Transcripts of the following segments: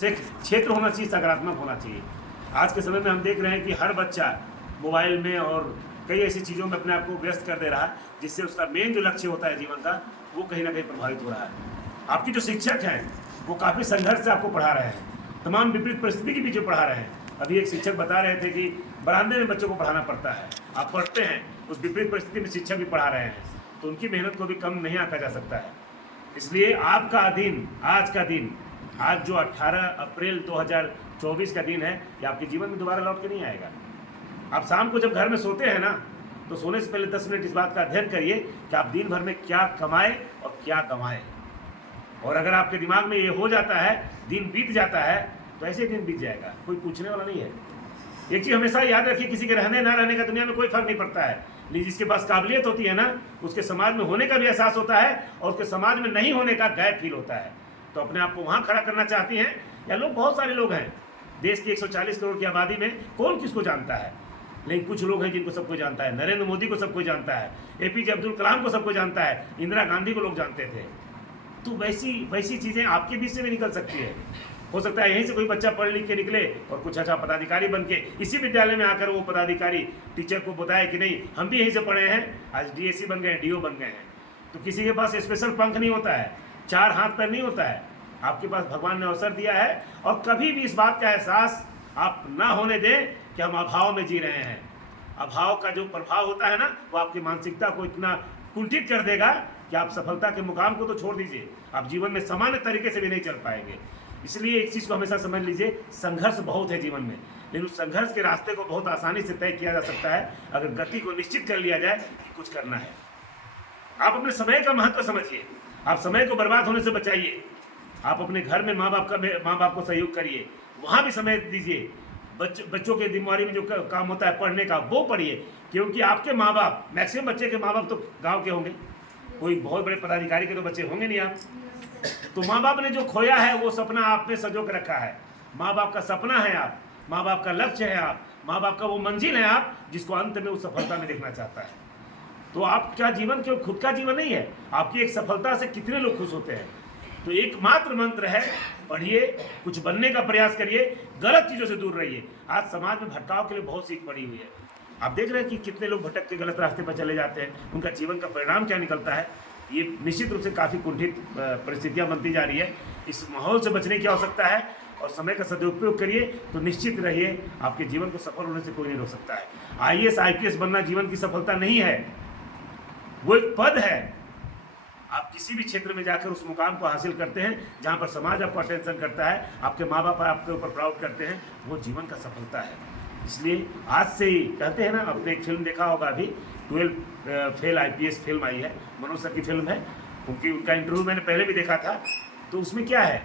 से क्षेत्र होना चाहिए, सकारात्मक होना चाहिए। आज के समय में हम देख रहे हैं कि हर बच्चा मोबाइल में और कई ऐसी चीज़ों में अपने आप को व्यस्त कर दे रहा है, जिससे उसका मेन जो लक्ष्य होता है जीवन का, वो कहीं ना कहीं प्रभावित हो रहा है। आपके जो शिक्षक हैं वो काफ़ी संघर्ष से आपको पढ़ा रहे हैं, तमाम विपरीत परिस्थिति के बीच पढ़ा रहे हैं। अभी एक शिक्षक बता रहे थे कि बरामदे में बच्चों को पढ़ाना पड़ता है, आप पढ़ते हैं, उस विपरीत परिस्थिति में शिक्षक भी पढ़ा रहे हैं, तो उनकी मेहनत को भी कम नहीं आंका जा सकता है। इसलिए आपका दिन, आज का दिन, आज जो 18 अप्रैल 2024 का दिन है, ये आपके जीवन में दोबारा लौट के नहीं आएगा। आप शाम को जब घर में सोते हैं ना, तो सोने से पहले 10 मिनट इस बात का अध्ययन करिए कि आप दिन भर में क्या कमाए और क्या गंवाए। और अगर आपके दिमाग में ये हो जाता है, दिन बीत जाता है, तो ऐसे दिन बीत जाएगा, कोई पूछने वाला नहीं है। एक चीज़ हमेशा याद रखिए, किसी के रहने ना रहने का दुनिया में कोई फर्क नहीं पड़ता है, लेकिन जिसके पास काबिलियत होती है ना, उसके समाज में होने का भी एहसास होता है और उसके समाज में नहीं होने का गैप फील होता है। तो अपने आप को वहाँ खड़ा करना चाहती हैं या लोग, बहुत सारे लोग हैं देश की 140 करोड़ की आबादी में, कौन किसको जानता है, लेकिन कुछ लोग हैं जिनको सबको जानता है। नरेंद्र मोदी को सबको जानता है, APJ अब्दुल कलाम को सबको जानता है, इंदिरा गांधी को लोग जानते थे। तो वैसी चीज़ें आपके बीच से भी निकल सकती है। हो सकता है यहीं से कोई बच्चा पढ़ लिख के निकले और कुछ अच्छा पदाधिकारी बन के इसी विद्यालय में आकर वो पदाधिकारी टीचर को बताए कि नहीं, हम भी यहीं से पढ़े हैं, आज DSC बन गए हैं, DO बन गए हैं। तो किसी के पास स्पेशल पंख नहीं होता है, 4 हाथ पैर नहीं होता है, आपके पास भगवान ने अवसर दिया है। और कभी भी इस बात का एहसास आप ना होने दें कि हम अभाव में जी रहे हैं। अभाव का जो प्रभाव होता है ना, वो आपकी मानसिकता को इतना कुंठित कर देगा कि आप सफलता के मुकाम को तो छोड़ दीजिए, आप जीवन में सामान्य तरीके से भी नहीं चल पाएंगे। इसलिए एक चीज़ को हमेशा समझ लीजिए, संघर्ष बहुत है जीवन में, लेकिन उस संघर्ष के रास्ते को बहुत आसानी से तय किया जा सकता है अगर गति को निश्चित कर लिया जाए कि कुछ करना है। आप अपने समय का महत्व समझिए, आप समय को बर्बाद होने से बचाइए। आप अपने घर में माँ बाप को सहयोग करिए, वहाँ भी समय दीजिए। बच्चों के जिम्मेवारी में जो काम होता है पढ़ने का, वो पढ़िए, क्योंकि आपके माँ बाप, मैक्सिमम बच्चे के माँ बाप तो गांव के होंगे, कोई बहुत बड़े पदाधिकारी के तो बच्चे होंगे नहीं आप। तो माँ बाप ने जो खोया है वो सपना आप में संजो के रखा है। माँ बाप का सपना है आप, माँ बाप का लक्ष्य है आप, माँ बाप का वो मंजिल है आप, जिसको अंत में उस सफलता में देखना चाहता है। तो आपका जीवन केवल खुद का जीवन नहीं है, आपकी एक सफलता से कितने लोग खुश होते हैं। तो एकमात्र मंत्र है, पढ़िए, कुछ बनने का प्रयास करिए, गलत चीज़ों से दूर रहिए। आज समाज में भटकाव के लिए बहुत सीख पड़ी हुई है। आप देख रहे हैं कि कितने लोग भटक के गलत रास्ते पर चले जाते हैं, उनका जीवन का परिणाम क्या निकलता है। ये निश्चित रूप से काफ़ी कुंठित परिस्थितियाँ बनती जा रही है। इस माहौल से बचने की आवश्यकता है और समय का सदुपयोग करिए, तो निश्चित रहिए आपके जीवन को सफल होने से कोई नहीं रोक सकता है। IAS IPS बनना जीवन की सफलता नहीं है, वो एक पद है। आप किसी भी क्षेत्र में जाकर उस मुकाम को हासिल करते हैं जहाँ पर समाज आपको अटेंशन करता है, आपके माँ बाप आपके ऊपर प्राउड करते हैं, वो जीवन का सफलता है। इसलिए आज से ही कहते हैं ना, आपने एक फिल्म देखा होगा अभी, 12 फेल IPS फिल्म आई है, मनोज सर की फिल्म है, उनका इंटरव्यू मैंने पहले भी देखा था। तो उसमें क्या है,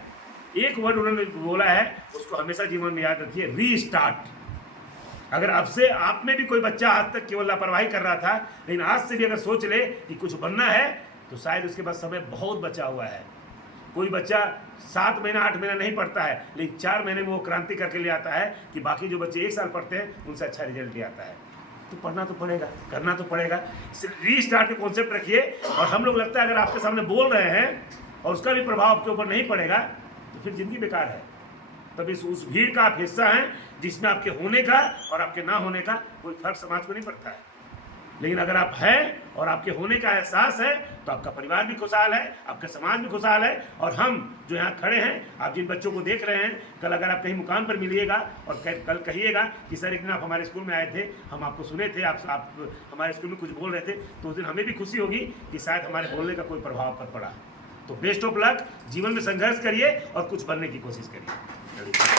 एक वर्ड उन्होंने बोला है, उसको हमेशा जीवन में याद रखिए, रीस्टार्ट। अगर अब से आप में भी कोई बच्चा आज तक केवल लापरवाही कर रहा था, लेकिन आज से भी अगर सोच ले कि कुछ बनना है, तो शायद उसके पास समय बहुत बचा हुआ है। कोई बच्चा 7 महीना 8 महीना नहीं पढ़ता है, लेकिन 4 महीने में वो क्रांति करके ले आता है कि बाकी जो बच्चे 1 साल पढ़ते हैं उनसे अच्छा रिजल्ट ले आता है। तो पढ़ना तो पड़ेगा, करना तो पड़ेगा। रीस्टार्ट के कॉन्सेप्ट रखिए। और हम लोग लगता है अगर आपके सामने बोल रहे हैं और उसका भी प्रभाव आपके ऊपर नहीं पड़ेगा, तो फिर जिंदगी बेकार है। तभी उस भीड़ का आप हिस्सा हैं जिसमें आपके होने का और आपके ना होने का कोई फर्क समाज को नहीं पड़ता है। लेकिन अगर आप हैं और आपके होने का एहसास है, तो आपका परिवार भी खुशहाल है, आपका समाज भी खुशहाल है। और हम जो यहाँ खड़े हैं, आप जिन बच्चों को देख रहे हैं, कल अगर आप कहीं मुकाम पर मिलिएगा और कल कहिएगा कि सर एक दिन आप हमारे स्कूल में आए थे, हम आपको सुने थे, आप हमारे स्कूल में कुछ बोल रहे थे, तो उस दिन हमें भी खुशी होगी कि शायद हमारे बोलने का कोई प्रभाव पर पड़ा। तो बेस्ट ऑफ लक, जीवन में संघर्ष करिए और कुछ बनने की कोशिश करिए।